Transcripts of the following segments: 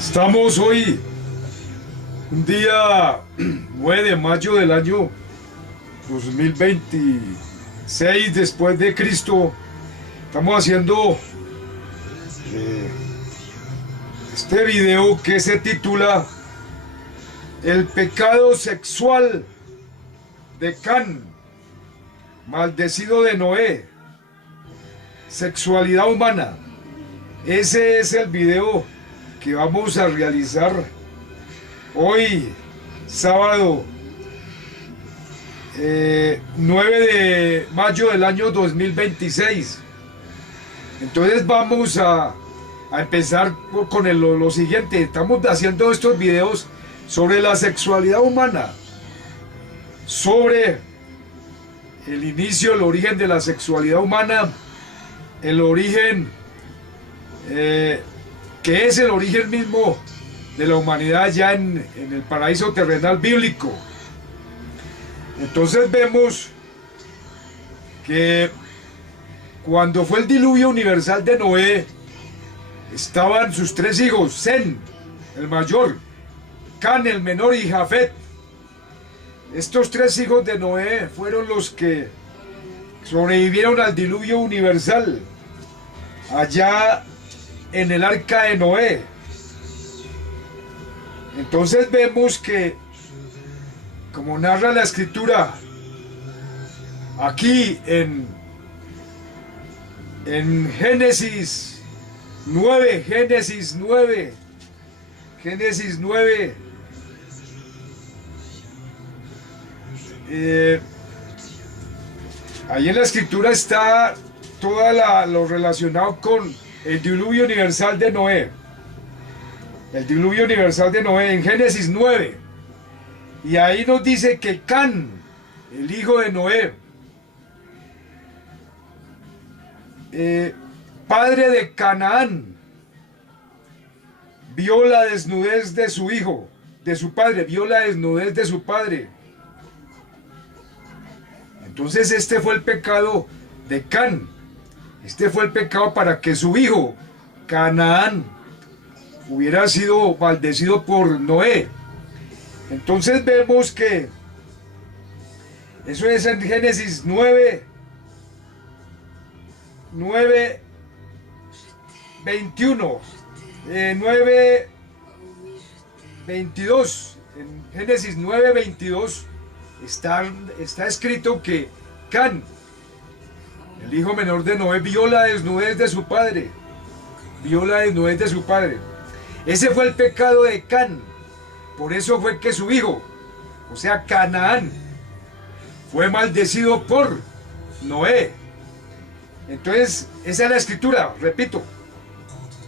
Estamos hoy, un día 9 de mayo del año 2026 después de Cristo. Estamos haciendo este video que se titula El pecado sexual de Can, maldecido de Noé, sexualidad humana. Ese es el video que vamos a realizar hoy, sábado 9 de mayo del año 2026. Entonces vamos a empezar con lo siguiente. Estamos haciendo estos videos sobre la sexualidad humana, sobre el inicio, el origen de la sexualidad humana, el origen que es el origen mismo de la humanidad ya en el paraíso terrenal bíblico. Entonces vemos que cuando fue el diluvio universal de Noé, estaban sus tres hijos: Sem, el mayor, Can, el menor, y Jafet. Estos tres hijos de Noé fueron los que sobrevivieron al diluvio universal allá en el arca de Noé. Entonces vemos que, como narra la escritura aquí en Génesis 9, ahí en la escritura está todo lo relacionado con el diluvio universal de Noé. El diluvio universal de Noé en Génesis 9. Y ahí nos dice que Can, el hijo de Noé, padre de Canaán, vio la desnudez de su hijo, de su padre, vio la desnudez de su padre. Entonces este fue el pecado de Can. Este fue el pecado para que su hijo, Canaán, hubiera sido maldecido por Noé. Entonces vemos que eso es en Génesis 9, 21, 9, 22. En Génesis 9, 22 está escrito que Can, el hijo menor de Noé, vio la desnudez de su padre. Vio la desnudez de su padre. Ese fue el pecado de Can. Por eso fue que su hijo, o sea, Canaán, fue maldecido por Noé. Entonces, esa es la escritura, repito.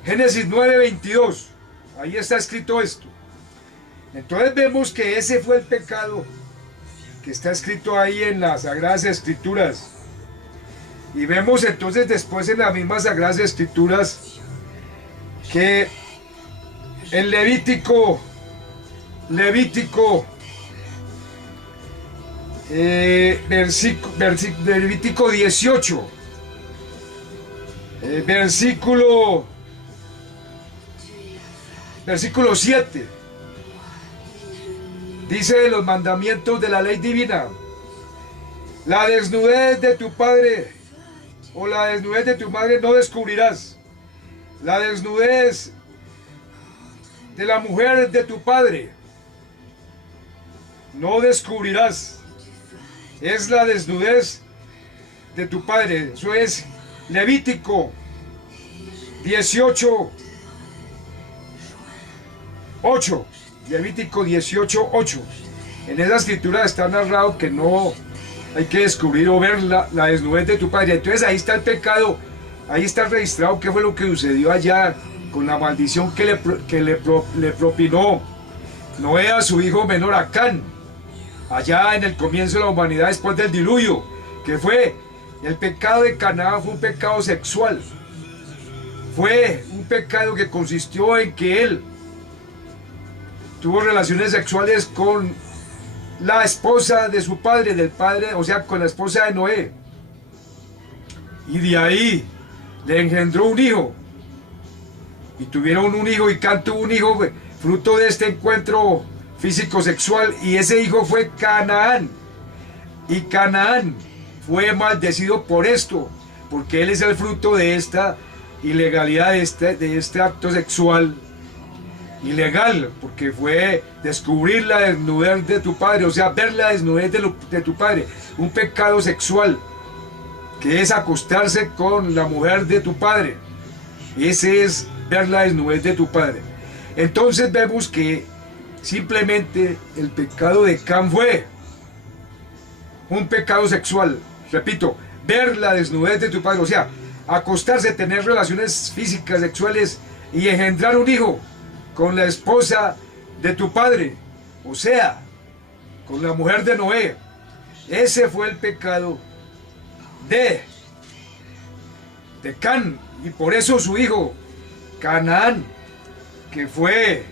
Génesis 9, 22. Ahí está escrito esto. Entonces vemos que ese fue el pecado que está escrito ahí en las Sagradas Escrituras. Y vemos entonces después en las mismas Sagradas Escrituras que en Levítico 18, versículo 7, dice de los mandamientos de la ley divina: la desnudez de tu padre o la desnudez de tu madre no descubrirás. La desnudez de la mujer de tu padre no descubrirás. Es la desnudez de tu padre. Eso es Levítico 18, 8. Levítico 18, 8. En esa escritura está narrado que no hay que descubrir o ver la desnudez de tu padre. Entonces ahí está el pecado, ahí está registrado qué fue lo que sucedió allá con la maldición que le propinó Noé a su hijo menor, a Can, allá en el comienzo de la humanidad después del diluvio, que fue el pecado de Canaán. Fue un pecado sexual. Fue un pecado que consistió en que él tuvo relaciones sexuales con la esposa de su padre, del padre, o sea, con la esposa de Noé. Y de ahí le engendró un hijo. y tuvieron un hijo, y Can tuvo un hijo fruto de este encuentro físico sexual, y ese hijo fue Canaán. Y Canaán fue maldecido por esto, porque él es el fruto de esta ilegalidad, de este acto sexual ilegal, porque fue descubrir la desnudez de tu padre, o sea, ver la desnudez de tu padre, un pecado sexual, que es acostarse con la mujer de tu padre. Ese es ver la desnudez de tu padre. Entonces vemos que simplemente el pecado de Can fue un pecado sexual. Repito, ver la desnudez de tu padre, o sea, acostarse, tener relaciones físicas, sexuales y engendrar un hijo con la esposa de tu padre, o sea, con la mujer de Noé. Ese fue el pecado de Can, y por eso su hijo Canaán, que fue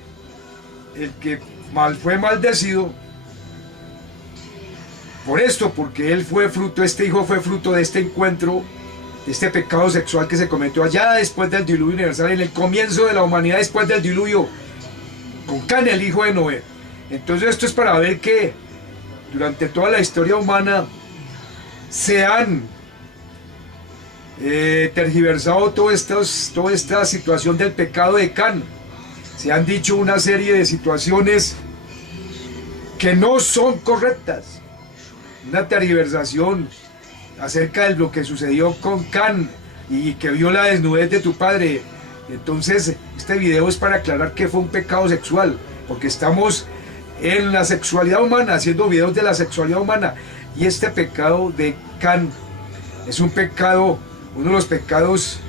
el que fue maldecido por esto, porque él fue fruto, este hijo fue fruto de este encuentro, de este pecado sexual que se cometió allá después del diluvio universal, en el comienzo de la humanidad después del diluvio, con Can, el hijo de Noé. Entonces esto es para ver que durante toda la historia humana se han tergiversado toda esta situación del pecado de Can. Se han dicho una serie de situaciones que no son correctas. Una tergiversación acerca de lo que sucedió con Can y que vio la desnudez de tu padre. Entonces este video es para aclarar que fue un pecado sexual, porque estamos en la sexualidad humana, haciendo videos de la sexualidad humana, y este pecado de Can es un pecado, uno de los pecados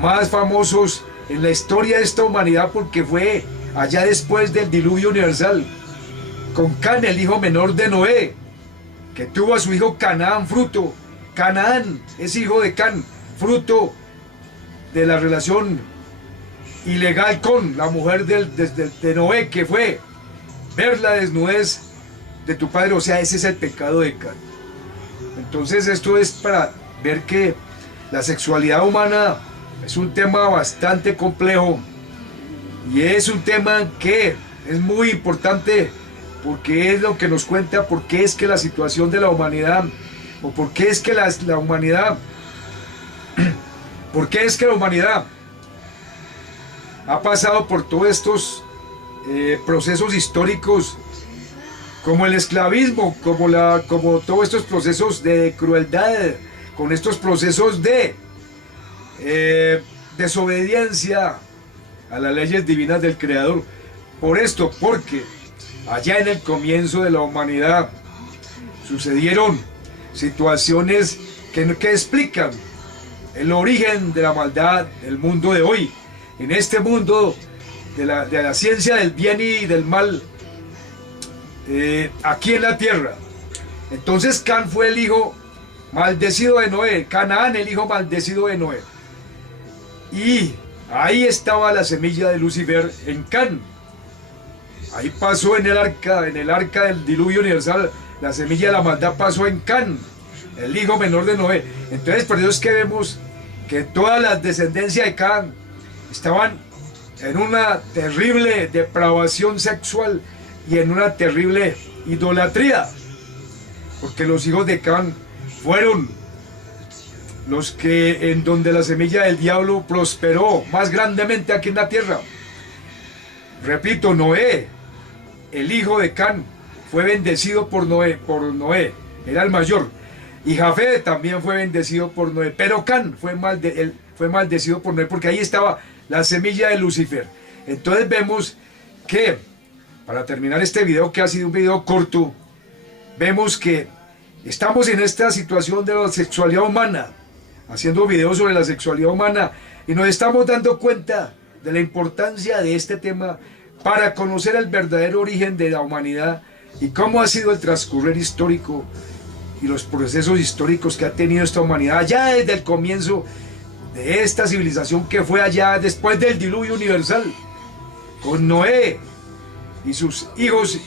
más famosos en la historia de esta humanidad, porque fue allá después del diluvio universal, con Can, el hijo menor de Noé, que tuvo a su hijo Canaán, fruto. Canaán es hijo de Can, fruto de la relación ilegal con la mujer de Noé, que fue ver la desnudez de tu padre, o sea, ese es el pecado de Can. Entonces esto es para ver que la sexualidad humana es un tema bastante complejo, y es un tema que es muy importante, porque es lo que nos cuenta por qué es que la situación de la humanidad, o por qué es que la humanidad, por qué es que la humanidad ha pasado por todos estos procesos históricos, como el esclavismo, como todos estos procesos de crueldad, con estos procesos de desobediencia a las leyes divinas del Creador. Por esto, porque allá en el comienzo de la humanidad sucedieron situaciones que explican el origen de la maldad del mundo de hoy. En este mundo de la ciencia del bien y del mal, aquí en la tierra. Entonces Can fue el hijo maldecido de Noé, Canaán el hijo maldecido de Noé, y ahí estaba la semilla de Lucifer en Can. Ahí pasó en el arca del diluvio universal, la semilla de la maldad pasó en Can, el hijo menor de Noé. Entonces por eso es que vemos que toda la descendencia de Can estaban en una terrible depravación sexual y en una terrible idolatría, porque los hijos de Can fueron los que en donde la semilla del diablo prosperó más grandemente aquí en la tierra. Repito, Noé, el hijo de Can, fue bendecido por Noé, era el mayor, y Jafet también fue bendecido por Noé, pero Can fue maldecido por Noé, porque ahí estaba la semilla de Lucifer. Entonces vemos que, para terminar este video, que ha sido un video corto, vemos que estamos en esta situación de la sexualidad humana, haciendo videos sobre la sexualidad humana, y nos estamos dando cuenta de la importancia de este tema para conocer el verdadero origen de la humanidad y cómo ha sido el transcurrir histórico y los procesos históricos que ha tenido esta humanidad allá desde el comienzo de esta civilización, que fue allá después del diluvio universal, con Noé y sus hijos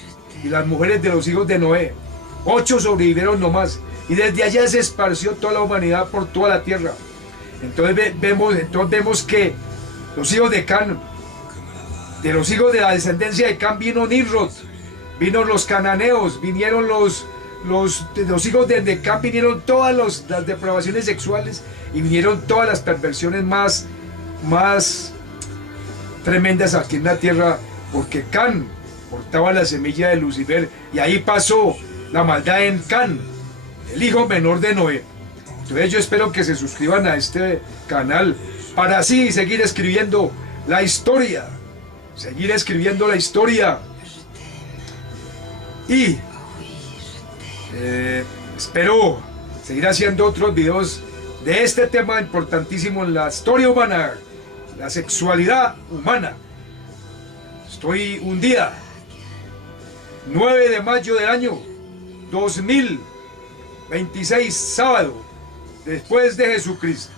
y las mujeres de los hijos de Noé. 8 sobrevivieron nomás, y desde allá se esparció toda la humanidad por toda la tierra. Entonces vemos que los hijos de Can De los hijos de la descendencia de Can vino Nimrod, vino los cananeos, vinieron de los hijos de Can vinieron todas las depravaciones sexuales y vinieron todas las perversiones más tremendas aquí en la tierra, porque Can portaba la semilla de Lucifer y ahí pasó la maldad en Can, el hijo menor de Noé. Entonces yo espero que se suscriban a este canal para así seguir escribiendo la historia, y espero seguir haciendo otros videos de este tema importantísimo en la historia humana, la sexualidad humana. Estoy un día 9 de mayo del año 2026, sábado, después de Jesucristo.